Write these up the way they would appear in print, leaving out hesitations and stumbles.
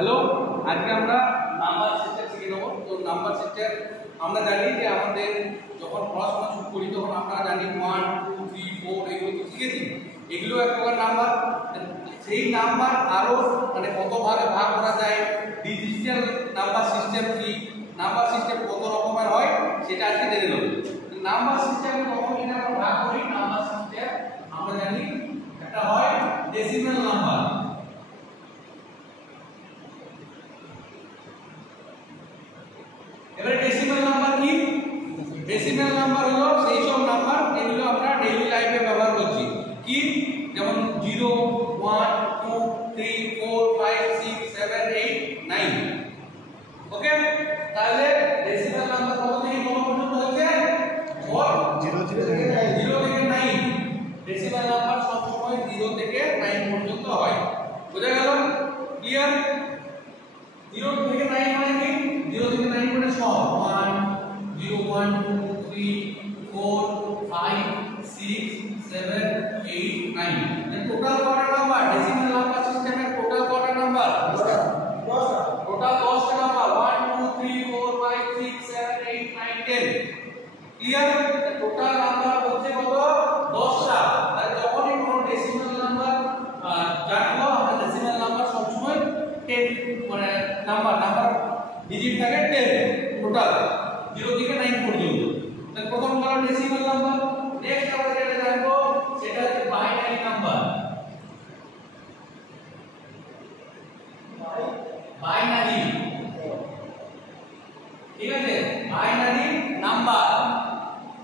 Hello, আজকে আমরা number system শিখে নেব। তো নাম্বার সিস্টেম আমরা জানি যে আমাদের যখন পড়াশোনা শুরু করি তখন আমরা জানি 1 2 3 4 এগুলো তো শিখেছি। এগুলো এক প্রকার নাম্বার। সেই নাম্বার আরো মানে কত ভাগে ভাগ করা যায়, ডিজিটাল নাম্বার সিস্টেম কি, নাম্বার সিস্টেম কত রকমের হয় সেটা আজকে জেনে নেব। নাম্বার সিস্টেম কখন এটা আমরা ভাগ করি, নাম্বার সিস্টেম আমরা জানি একটা হয় ডেসিমাল নাম্বার। এবারে ডেসিমাল নাম্বার কি? ডেসিমাল নাম্বার হলো সেই সব নাম্বার যেগুলো আমরা ডেইলি লাইফে ব্যবহার করছি। কি? যেমন 0 1 2 3 4 5 6 7 8 9। ওকে, তাহলে ডেসিমাল নাম্বার কত থেকে কত পর্যন্ত হচ্ছে? 0 থেকে 9। ডেসিমাল নাম্বার সব সময় 0 থেকে 9 পর্যন্ত হয়। বুঝা গেল? ক্লিয়ার? 0 থেকে 9 মানে কি? 0 থেকে 9 মানে সব 1 0 1 2 3 4 5 6 7 8 9। এই টোটাল কয়টা নাম্বার? ডেসিমাল নাম্বার সিস্টেমের টোটাল কয়টা নাম্বার? 10টা। টোটাল 10টা নাম্বার 1 2 3 4 5 6 7 8 9 10। ক্লিয়ার? টোটাল নাম্বার হচ্ছে কত? 10টা। তাহলে যখনই কোনো ডেসিমাল নাম্বার জানবো আমরা ডেসিমাল নাম্বার সব সময় 10 মানে নাম্বার ডিজিট থাকে 10 টোটাল 0 থেকে 9 পর্যন্ত। তাহলে প্রথম হলো ডেসিমাল নাম্বার। নেক্সট আমরা যেটা জানবো সেটা হচ্ছে বাইনারি নাম্বার। বাইনারি, ঠিক আছে, বাইনারি নাম্বার।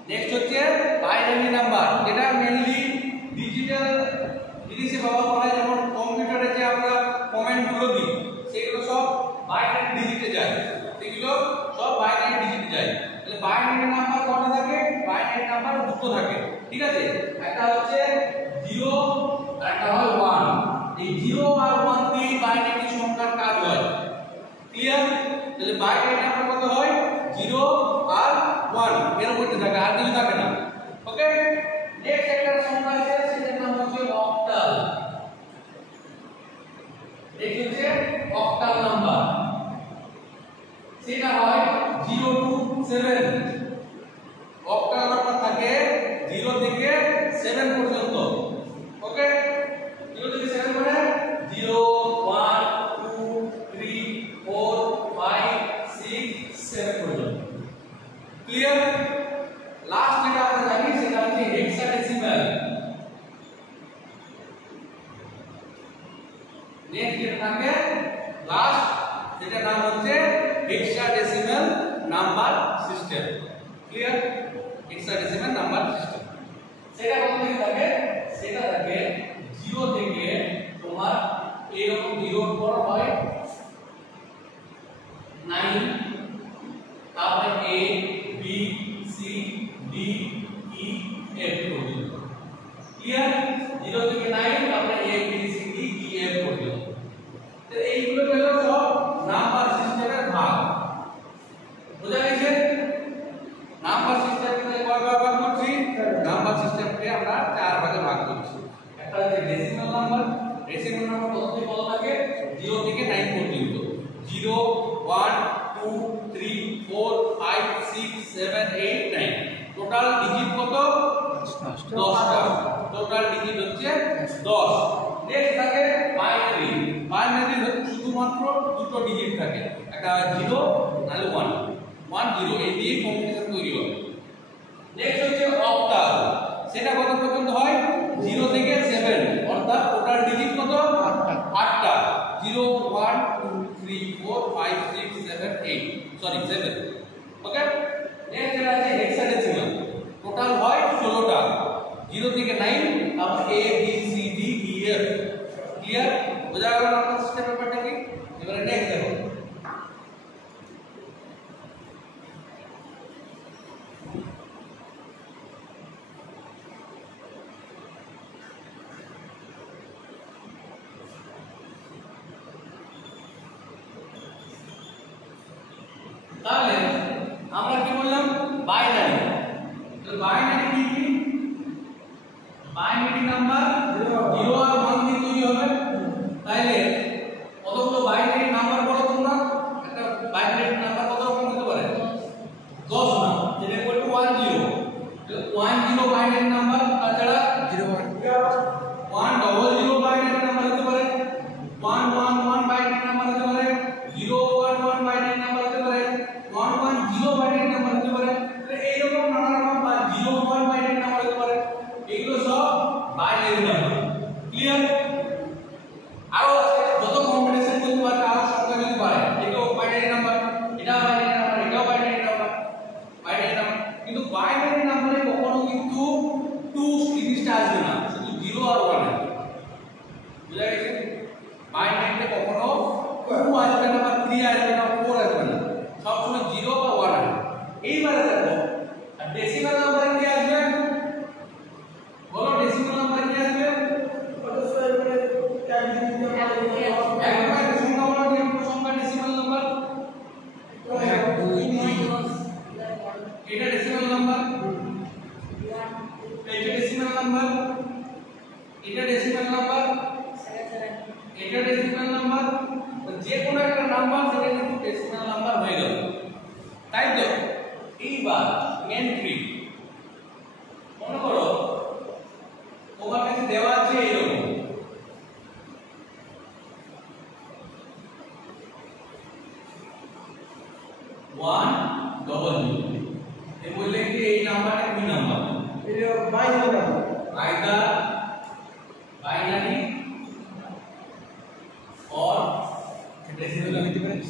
নেক্সট হচ্ছে বাইনারি নাম্বার, যেটা মেইনলি ডিজিটাল জিনিসে ব্যবহার করা হয়। যেমন কম্পিউটারে যে আমরা কমেন্টগুলো দিই সেগুলো সব বাইনারি ডিজিটে যায়, সেগুলো সব বাইনারি ডিজিটে যায়। তাহলে বাইনারি নাম্বার কয়টা থাকে? বাইনারি নাম্বার দুটো থাকে, ঠিক আছে। একটা হচ্ছে 0 আর একটা হয় 1। এই 0 আর 1 দিয়ে বাইনারি সংখ্যার কাজ হয়। ক্লিয়ার? তাহলে বাইনারি নাম্বার কত হয়? 0 আর 1 এর মধ্যে থাকে, আর কিছু থাকে না। ওকে, নেক্সট একটা সংখ্যা আছে সেটার নাম হচ্ছে অক্টাল। এই হচ্ছে অক্টাল নাম্বার। সেটা হয় 0 টু 7। অক্টাল নাম্বার থাকে 0 থেকে 7 পর্যন্ত। ওকে, 0 থেকে 7 মানে 0 1 2 3 4 5 6 7 পর্যন্ত। ক্লিয়ার? লাস্ট যেটা আমরা জানি সেটা হচ্ছে হেক্সাডেসিমাল। নেক্সট যেটা থাকে লাস্ট সেটার নাম হচ্ছে hexadecimal number system. Clear? Hexadecimal number system সেটা কত থেকে থাকে? সেটা থাকে 0 থেকে তোমার এরকম 0 পর হয় 9, তারপরে A B C D E F পর্যন্ত। ক্লিয়ার? 0 থেকে 9 তারপরে A B C D E F পর্যন্ত। তো এইগুলো হলো সব নাম্বার সিস্টেমের ভাগ। বুঝা গেছে? নাম্বার সিস্টেমকে কয় ভাগে ভাগ করছি? নাম্বার সিস্টেমকে আমরা 4 ভাগে ভাগ করছি। একটা হচ্ছে ডেসিমাল নাম্বার। ডেসিমাল নাম্বার কত থেকে কত থাকে? 0 থেকে 9 পর্যন্ত। 0 1 2 3 4 5 6 7 8 9। টোটাল ডিজিট কত? 10টা। টোটাল ডিজিট হচ্ছে 10। নেক্সট থাকে বাইনারি। বাইনারি শুধুমাত্র দুটো ডিজিট থাকে, একটা 0 আর 1 1 0, এই দিয়ে কম্বিনেশন তৈরি হবে। নেক্সট হচ্ছে অক্টাল। সেটা কত পর্যন্ত হয়? 0 থেকে 7, অর্থাৎ টোটাল ডিজিট কত? 8টা। 0 1 2 3 4 5 6 7 8 সরি 7। ওকে, নেক্সট যেটা আছে হেক্সাডেসিমাল। টোটাল হয় 16টা। 0 থেকে 9 তারপর A B C D E F। Clear? বোঝা গেল নাম্বার সিস্টেম ব্যাপারটা কি? এবারে নেক্সট দেখো। তাহলে আমরা কি বললাম? বাইনারি। তাহলে বাইনারি কি কি? বাইনারি নাম্বার 0 আর 1 দিয়ে তৈরি হবে। তাইলে কতগুলো বাইনারি নাম্বার নাম্বার সেটা কিন্তু ডেসিমাল নাম্বার হয়ে গেল, তাই তো? এইবার এন্ট্রি মনে করো তোমার কাছে দেওয়া আছে এরকম 100 এ বললে কি এই নাম্বারটা কি নাম্বার? এটা বাইনারি আইদার বাইনারি और डेसिमल लिखते পারেন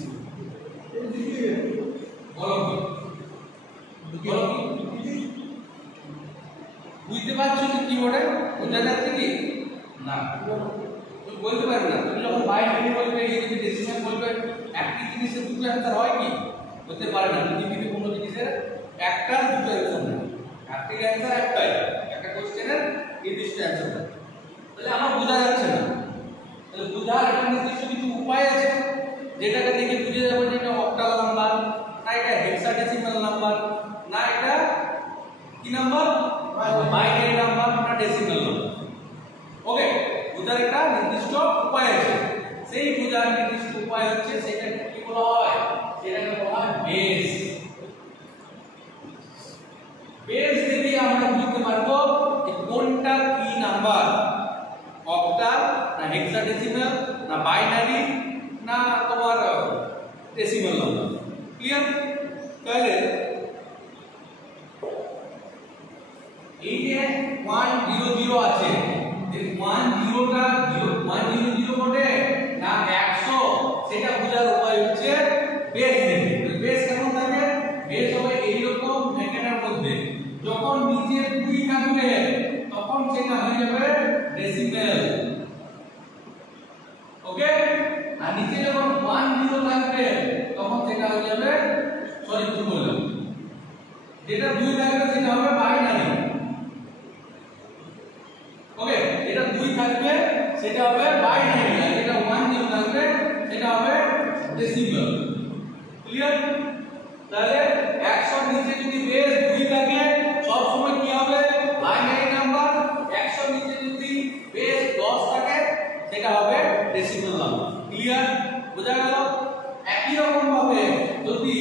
বলো কি বুঝতে পারছো যে কি ওটা বোঝা যাচ্ছে কি না? তুমি বলতে পারবে না। তুমি যখন বাইনারি বলবে এই যদি ডেসিমাল বলবে একই জিনিসের দুটো অ্যানসার হয় কি? হতে পারে না। পৃথিবীতে কোনো জিনিসের একটা দুটো অ্যানসার নেই। একটাই অ্যানসার একটাই, একটা কোশ্চেনের নির্দিষ্ট অ্যানসার থাকে। তাহলে আমার বোঝা যাচ্ছে না। তাহলে বোঝার একটা নির্দিষ্ট কিছু উপায় আছে যেটাকে দেখে বুঝে যাবো যে এটা অক্টাল নাম্বার না এটা হেক্সাডেসিমাল নাম্বার না এটা কি নাম্বার বাইনারি নাম্বার না ডেসিমাল নাম্বার। ওকে, বোঝার একটা নির্দিষ্ট উপায় আছে। সেই বোঝার নির্দিষ্ট উপায় হচ্ছে সেটাকে কি বলা হয়? সেটাকে বলা হয় বেস। বেস দেখে আমরা বুঝতে পারবো যে কোনটা কি নাম্বার, অক্টাল না হেক্সাডেসিমাল না বাইনারি না তোমার ডেসিমাল নাম্বার। ক্লিয়ার? তাহলে এই যে 100 আছে, এই 10টা 100 বটে না 100 সেটা বোঝার উপায় হচ্ছে বেস দেখে। বেস কেমন থাকে? বেস হবে এইরকম প্যাকেটের মধ্যে, যখন নিচে 2 থাকবে তখন সেটা হয়ে যাবে ডেসিমেল। ওকে, আর নিচে যখন 10 থাকবে তখন সেটা হয়ে যাবে সরি ভুল বললাম, যেটা 2 থাকবে সেটা হবে বাইনারি। ওকে, যেটা 2 থাকবে সেটা হবে বাইনারি, আর যেটা 10 থাকবে সেটা হবে ডেসিমেল। ক্লিয়ার? তাহলে 100 নিচে যদি বেস 2 থাকে সব সময় কি হবে? Binary number. 100 নিচে যদি বেস 10 থাকে সেটা হবে ডেসিমাল নাম্বার। ক্লিয়ার? বোঝা গেল? একই রকম ভাবে যদি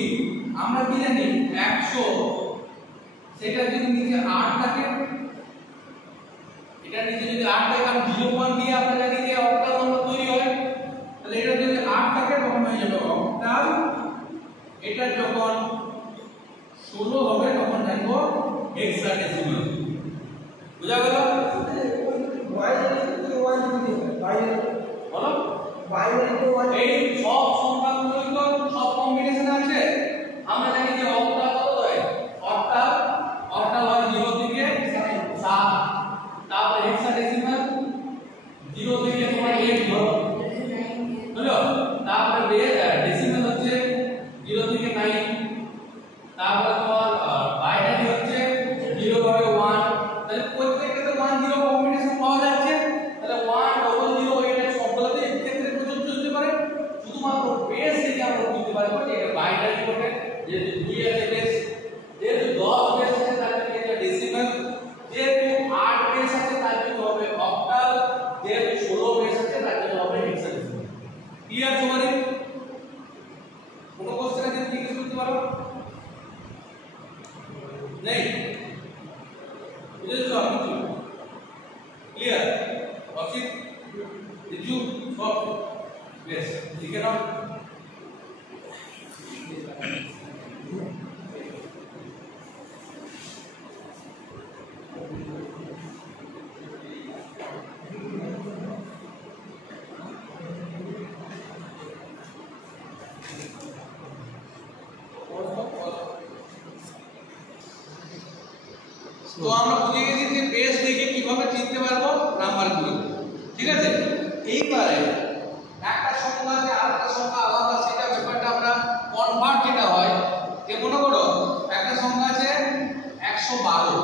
আমরা কি জানি 100 সেটা যদি নিচে 8 থাকে, এটা নিচে যদি 8 থাকে কারণ 0 দিয়ে আমরা জানি যে অক্টাল নাম্বার তৈরি হয়, তাহলে এটা যদি 8 থাকে তখন হয়ে যাবে অক্টাল। এটা যখন 16 হবে তখন জানবো হেক্সাডেসিমাল। বুঝা গেল? বলো এই সব সংখ্যাগুলোই তো সব কম্বিনেশন আছে। আমরা জানি যে অক্টাল কত হয়? অক্টাল হয় 0 থেকে 7, তারপরে হেক্সাডেসিমাল 0 থেকে তোমার 8 ধরো, বুঝলো? তারপরে ডেসিমাল হচ্ছে 0 থেকে 9, তারপরে তোমার বাইনারি হচ্ছে 0 ভাবে 1। তাহলে প্রত্যেকটাতে 1 0 কম্বিনেশন পাওয়া যাচ্ছে। তাহলে 1 00 এটা সবগুলোতে এক ক্ষেত্রে প্রযোজ্য হতে পারে। শুধুমাত্র বেস থেকে আমরা বুঝতে পারবো যে এটা বাইনারি হবে, যেহেতু 2 আছে বেস, যেহেতু 10 বেস আছে তার জন্য এটা ডেসিমাল, যেহেতু 8 বেস আছে তার জন্য হবে অক্টাল, যেহেতু 16 বেস আছে তার জন্য হবে হেক্সাডেসিমাল। ক্লিয়ার সবারই? কোনো কোশ্চেন আছে জিজ্ঞেস করতে পারো? नहीं मुझे तो आप पूछो। Clear? Office review for yes ठीक है ना? তো আমরা বুঝে গেছি যে বেস দেখে কিভাবে চিনতে পারবো নাম্বারগুলো। ঠিক আছে? এইবারে একটা সংখ্যা থেকে আরেকটা সংখ্যা আলাদা, সেটা ব্যাপারটা আমরা কনভার্ট যেটা হয়, যে মনে করো একটা সংখ্যা আছে 112,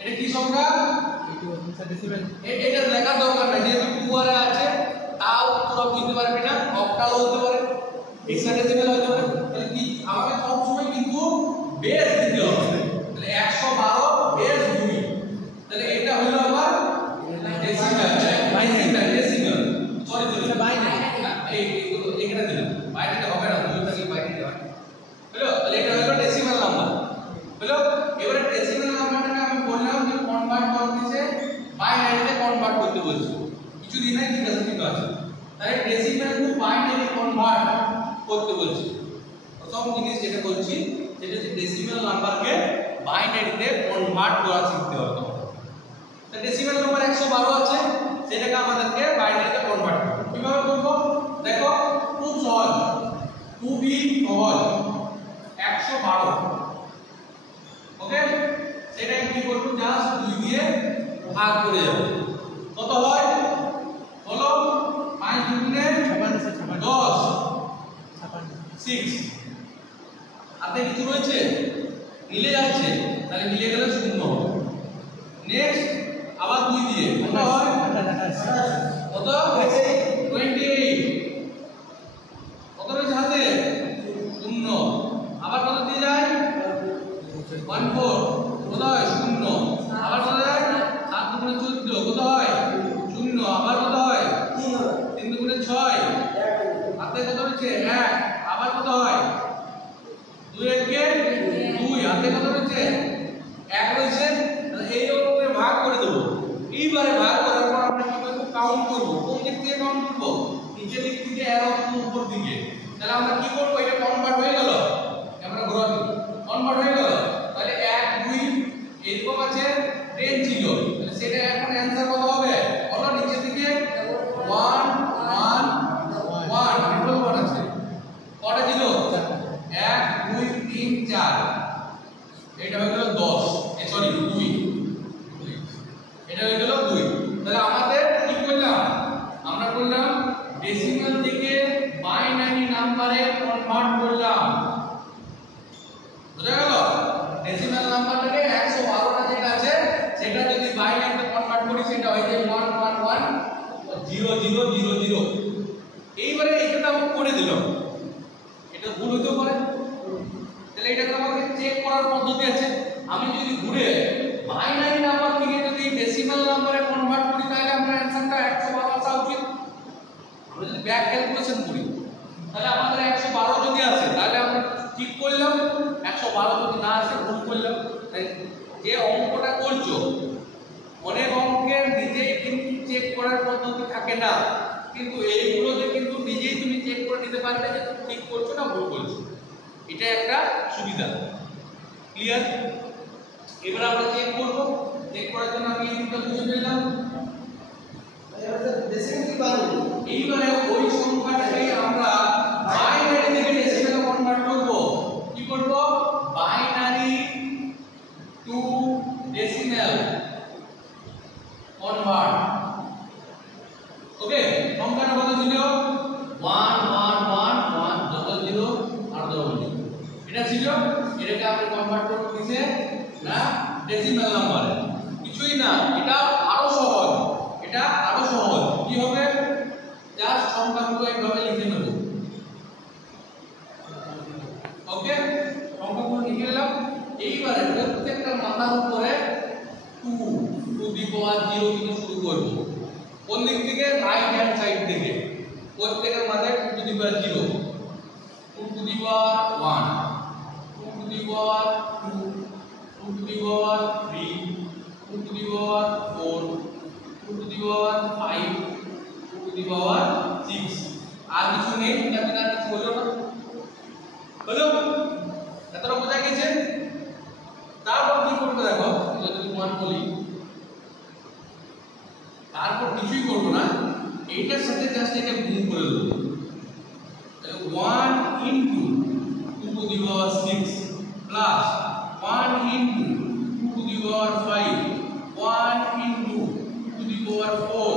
এটা কি সংখ্যা? এটা লেখার দরকার নাই, যেহেতু 2 আর আছে তাও তোমরা বুঝতে পারবে না, অক্টাল হতে পারে, হেক্সাডেসিমাল হতে পারে। তাহলে কি আমাকে সব সময় কিন্তু বেস দিতে হবে। তাহলে 112 বেস 2, তাহলে এটা হলো আমার ডেসিমাল, ডেসিমাল সরি বাইনারি, এই এখানে দিলাম প্রথম জিনিস যেটা বলছি সেটা হচ্ছে ডেসিমাল নাম্বারকে বাইনারিতে কনভার্ট করা শিখতে হবে। তো ডেসিমাল নাম্বার 112 আছে, সেটাকে আমাদেরকে বাইনারিতে কনভার্ট করতে হবে। কিভাবে করব দেখো, খুব সহজ, খুবই সহজ। 112, ওকে, সেটা কি করব, জাস্ট 2 দিয়ে ভাগ করে যাব। কত হয় বলো? 5 দুগুণে 10, 6। হাতে কিছু রয়েছে, মিলে যাচ্ছে, তাহলে মিলে গেলে 0 হবে। নেক্সট আবার 2 দিয়ে কত হয়? কত? 28। কত রয়েছে হাতে? 0। আবার কত দিয়ে যায়? 14। কত হয়? 0। আবার কত যায়? 7 দুগুণে 14। কত হয়? 0। আবার কত হয়? 3 দুগুণে 6। হাতে কত রয়েছে? 1। আবার কত হয়? 2 একে 2। হাতে কত রয়েছে? 1 রয়েছে। এইরকম করে ভাগ করে দেবো। এইবারে ভাগ করার পর আমরা কি করব? কাউন্ট করব। কোন দিক থেকে কাউন্ট করব? নিচের দিক থেকে অ্যারো উপর দিকে। তাহলে আমরা কি করব? এটা কনভার্ট হয়ে গেল, আমরা ঘোরাবো, কনভার্ট হয়ে গেল। তাহলে 1 2 এরকম আছে, 10 ছিল, তাহলে সেটা এখন অ্যানসার কত হবে? বলো নিচের দিকে 1 1 1 ট্রিপল 1 আছে। কটা ছিল? 1 2 3 4। এটা হয়ে গেল 10, সরি 2। এটা হয়ে গেল 2। তাহলে আমাদের কি করলাম? আমরা করলাম ডেসিমাল থেকে বাইনারি নম্বরে কনভার্ট করলাম। বুঝা গেল? ডেসিমাল নাম্বারটাকে 112 টা যেটা আছে সেটা যদি বাইনারিতে কনভার্ট করি সেটা হয়ে যায় 1 1 1 0 0 0 0। এইবারে এটা আমি করে দিলাম, এটা ভুল হতে পারে, তাহলে এটাকে আমাকে চেক করার পদ্ধতি আছে। আমি যদি ঘুরে বাইনারি নাম্বার থেকে যদি ডেসিমাল নাম্বারে কনভার্ট করি তাহলে আমরা অ্যানসারটা 112 আসা উচিত। আমরা যদি ব্যাক ক্যালকুলেশন করি তাহলে আমাদের 112 যদি আসে তাহলে আমরা ঠিক করলাম, 112 যদি না আসে ভুল করলাম। তাই যে অঙ্কটা করছো, অনেক অঙ্কের নিজেই কিন্তু চেক করার পদ্ধতি থাকে না, কিন্তু এইগুলোতে কিন্তু নিজেই তুমি চেক করে নিতে পারবে যে তুমি ঠিক করছো না ভুল করছো। এটা একটা সুবিধা। ক্লিয়ার? এবার আমরা চেক করব। চেক করার জন্য আমি এইটা বুঝে পেলাম। এইবারে ওই সংখ্যাটাকে আমরা বাইনারি থেকে ডেসিমালে কনভার্ট করব। কি করব? Binary to decimal convert. Okay, সংখ্যাটা কত ছিল? 1 1 1 1 ডবল 0 আর ডবল 0। এটা ছিল, এটাকে আমরা কনভার্ট করব কিসে? না ডেসিমাল নাম্বারে। কিছুই না, এটা আরো সহজ। এটা আরো সহজ। কি হবে? জাস্ট সংখ্যাগুলো এইভাবে লিখে নেব। ওকে, সংখ্যাগুলো লিখে নিলাম। এইবারে প্রত্যেকটা মাথার উপরে 2 টু দি পাওয়ার 0 দিয়ে শুরু করব। কোন দিক থেকে? রাইট হ্যান্ড সাইড থেকে। প্রত্যেকের মাথায় 2 to the power 0, 2 to the power 1, 2 to the power 2, 2 to the power 3, 2 to the power 4, 2 to the power 5, 2 to the power 6। আর কিছু নেই, যাতে আর কিছু হলো না। হলো? এতটা বোঝা গেছে? তারপর কি করবে দেখো, এটা যদি 1 বলি, তারপর কিছুই করব না, এইটার সাথে জাস্ট এটা গুণ করে দেব। তাহলে 1 into 2 to the power 6 plus 1 into 2 to the power 5, 1 into 2 to the power 4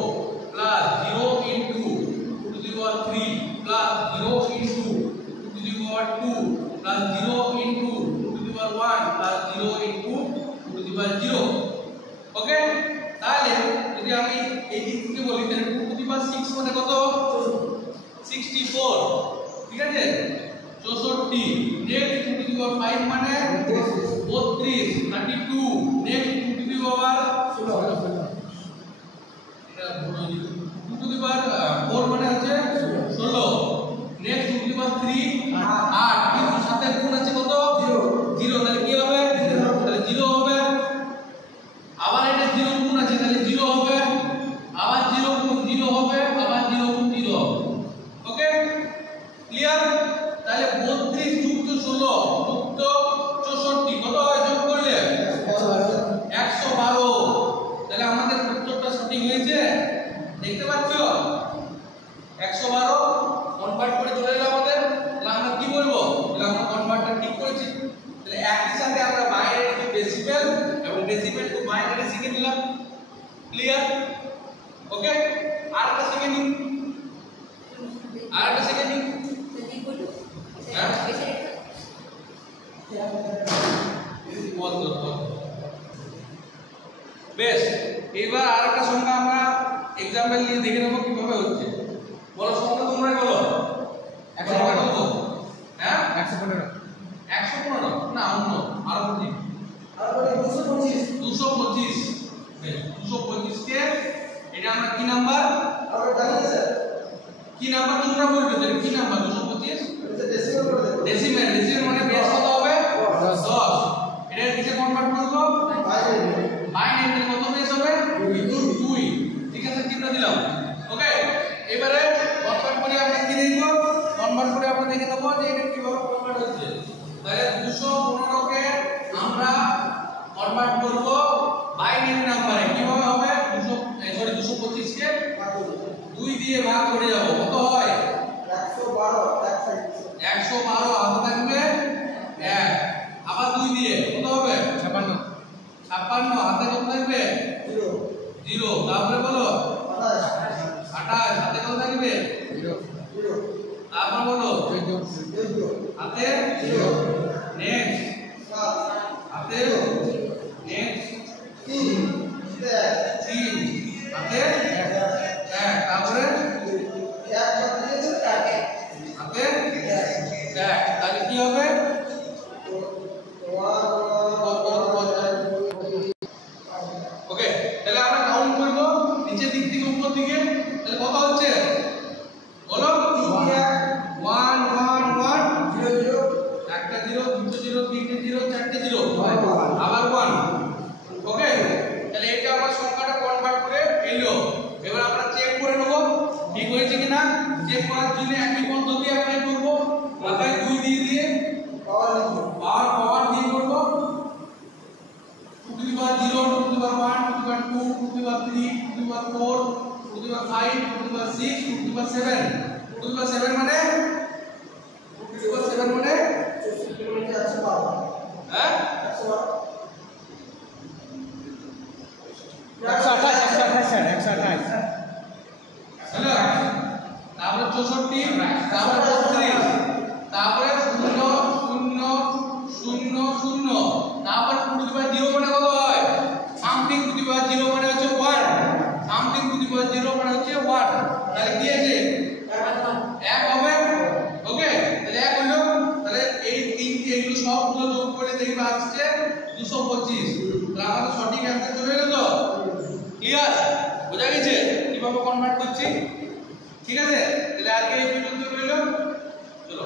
plus 0 into 2 to the power 3 plus 0 into 2 to the power 2 plus 0 into 2 to the power 1 plus 0 into 2 to the power 0। Okay, তাহলে যদি আমি এই দিক থেকে বলি তাহলে 2 to the power 6 মানে কত? 64। ঠিক আছে, 64। নেক্সট 2 টু দি পাওয়ার 5 মানে 32, 32। নেক্সট 2 টু দি পাওয়ার 16, এটা ভুল হয়ে গেছে। 2 টু দি পাওয়ার 4 মানে হচ্ছে 16। নেক্সট 2 টু দি পাওয়ার 3 8, কিন্তু সাথে গুণ আছে কত? 0। তাহলে কি হবে? তাহলে 0 হবে। আবার এটা 0 গুণ আছে, তাহলে 0 হবে। আবার 0 গুণ 0 হবে, আবার 0 গুণ 0 হবে। ওকে, ক্লিয়ার? তাহলে 32 যুক্ত 16 যুক্ত 64 কত হয় যোগ করলে 112। তাহলে আমাদের উত্তরটা সঠিক হয়েছে, দেখতে পাচ্ছ 112 কনভার্ট করে চলে এলো আমাদের। তাহলে আমরা কি বলবো, তাহলে আমরা কনভার্টটা ঠিক করেছি। তাহলে একই সাথে আমরা বাইনারি টু ডেসিমেল এবং ডেসিমেল টু বাইনারি শিখে নিলাম। ক্লিয়ার? ওকে, আরেকটা শিখে নিন, আরেকটা শিখে নিন। হ্যাঁ বেশ, এবার আরেকটা সংখ্যা আমরা এক্সাম্পল নিয়ে দেখে নেবো কিভাবে হচ্ছে। বলো সংখ্যা তোমরাই বলো। 100 বলবো? হ্যাঁ 115 115 না অন্য আরো বলি 225 বেশ 225 কে এটা আমরা কি নাম্বার আমরা জানি স্যার কি নাম্বার তোমরা বলবে তাহলে কি নাম্বার 225 এটা ডেসিমেল করে দেব। ডেসিমেল মানে বেস কত হবে 10। এটা কিসে কনভার্ট করব বাইনারি কত বেস হবে 2। ঠিক আছে চিহ্ন দিলাম। ওকে, এবারে কনভার্ট করে আমরা কি দেখব, কনভার্ট করে আমরা দেখে নেব যে এটা কিভাবে কনভার্ট হচ্ছে। তাহলে 215 কে আমরা কনভার্ট করব বাইনারি নম্বরে। কিভাবে হবে 225 কে 2 দিয়ে ভাগ করে যাব, কত হয় 112 হাতে থাকবে 1, আবার 2 দিয়ে কত হবে 56 হাতে কত থাকবে 0, তারপরে বলো 28 হাতে কত থাকবে 0, তারপর বলো 14 হাতে 0, নেক্সট হাতে নেক্সট 3 হাতে 1, তারপরে 1 হাতে 1, তাহলে কি হবে ওকে। তাহলে আমরা কাউন্ট করব নিচের দিক থেকে উপর দিকে। তাহলে কত হচ্ছে বলো 1 1 1 0 0 একটা 0 দুটো 0 তিনটে 0 চারটে 0 আবার 1। ওকে, তাহলে এটা আমরা সংখ্যাটা কনভার্ট করে এলো। এবার আমরা চেক করে নেব ঠিক হয়েছে কিনা। চেক করার জন্য একই পদ্ধতি অ্যাপ্লাই করব। মাথায় 2 দিয়ে পাওয়ার দিয়ে করব 2 to the power 0 2 to the power 1 2 to the power 2 2 to the power 3 2 to the power 4 2 to the power 5 2 to the power 6 2 to the power 7 2 to the power 7 মানে 2 to the power 7 মানে 112 হ্যাঁ 128 hello, তারপরে 64 তারপরে 34 তারপরে 0 0 0 0 তারপর 2 to the power 0 মানে কত হয় সামথিং টু দি পাওয়ার 0 মানে হচ্ছে 1, সামথিং টু দি পাওয়ার 0 মানে হচ্ছে 1। তাহলে কি আছে 1 হবে। ওকে, তাহলে 1 হলো। তাহলে এই তিনটি এগুলো সবগুলো যোগ করে দেখবে আসছে 225। তাহলে আমাদের সঠিক অ্যানসার চলে এলো তো। ক্লিয়ার? বোঝা গেছে কিভাবে কনভার্ট করছি? ঠিক আছে, তাহলে আজকে এই পর্যন্ত রইলো। চলো।